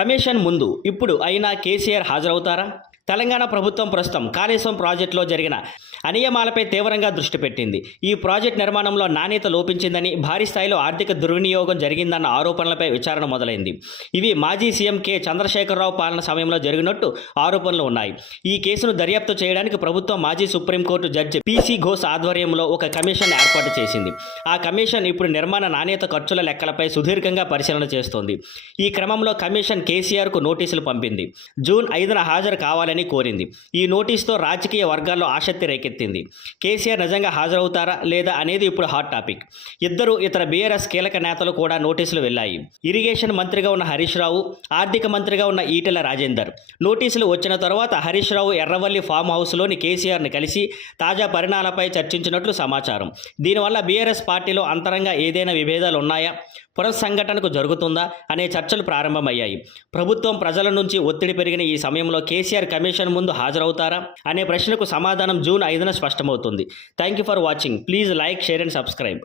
Commission ముందు ఇప్పుడు అయినా కేసీఆర్ హాజరవుతారా? తెలంగాణ ప్రభుత్వం ప్రస్తుతం కాళేశ్వరం ప్రాజెక్టులో జరిగిన అనియమాలపై తీవ్రంగా దృష్టి పెట్టింది. ఈ ప్రాజెక్టు నిర్మాణంలో నాణ్యత లోపించిందని, భారీ స్థాయిలో ఆర్థిక దుర్వినియోగం జరిగిందన్న ఆరోపణలపై విచారణ మొదలైంది. ఇవి మాజీ సీఎం కె చంద్రశేఖరరావు పాలన సమయంలో జరిగినట్టు ఆరోపణలు ఉన్నాయి. ఈ కేసును దర్యాప్తు చేయడానికి ప్రభుత్వం మాజీ సుప్రీంకోర్టు జడ్జి పిసి ఘోష్ ఆధ్వర్యంలో ఒక కమిషన్ ఏర్పాటు చేసింది. ఆ కమిషన్ ఇప్పుడు నిర్మాణ నాణ్యత ఖర్చుల లెక్కలపై సుదీర్ఘంగా పరిశీలన చేస్తోంది. ఈ క్రమంలో కమిషన్ కేసీఆర్కు నోటీసులు పంపింది. జూన్ 5న హాజరు కావాలని కోరింది. ఈ నోటీసుతో రాజకీయ వర్గాల్లో ఆసక్తి రేకెత్తింది. కేసీఆర్ నిజంగా హాజరవుతారా లేదా అనేది ఇప్పుడు హాట్ టాపిక్. ఇతర బీఆర్ఎస్ కీలక నేతలు కూడా నోటీసులు వెళ్లాయి. ఇరిగేషన్ మంత్రిగా ఉన్న హరీష్ రావు, ఆర్థిక మంత్రిగా ఉన్న ఈటెల రాజేందర్. నోటీసులు వచ్చిన తర్వాత హరీష్ రావు ఎర్రవల్లి ఫామ్ హౌస్లోని కేసీఆర్ని కలిసి తాజా పరిణామాలపై చర్చించినట్లు సమాచారం. దీనివల్ల బీఆర్ఎస్ పార్టీలో అంతరంగా ఏదైనా విభేదాలు ఉన్నాయా, పునఃసంఘటనకు జరుగుతుందా అనే చర్చలు ప్రారంభమయ్యాయి. ప్రభుత్వం ప్రజల నుంచి ఒత్తిడి పెరిగిన ఈ సమయంలో కేసీఆర్ కమిషన్ ముందు హాజరవుతారా అనే ప్రశ్నకు సమాధానం జూన్ 5న స్పష్టమవుతుంది. Thank you for watching. Please like, share and subscribe.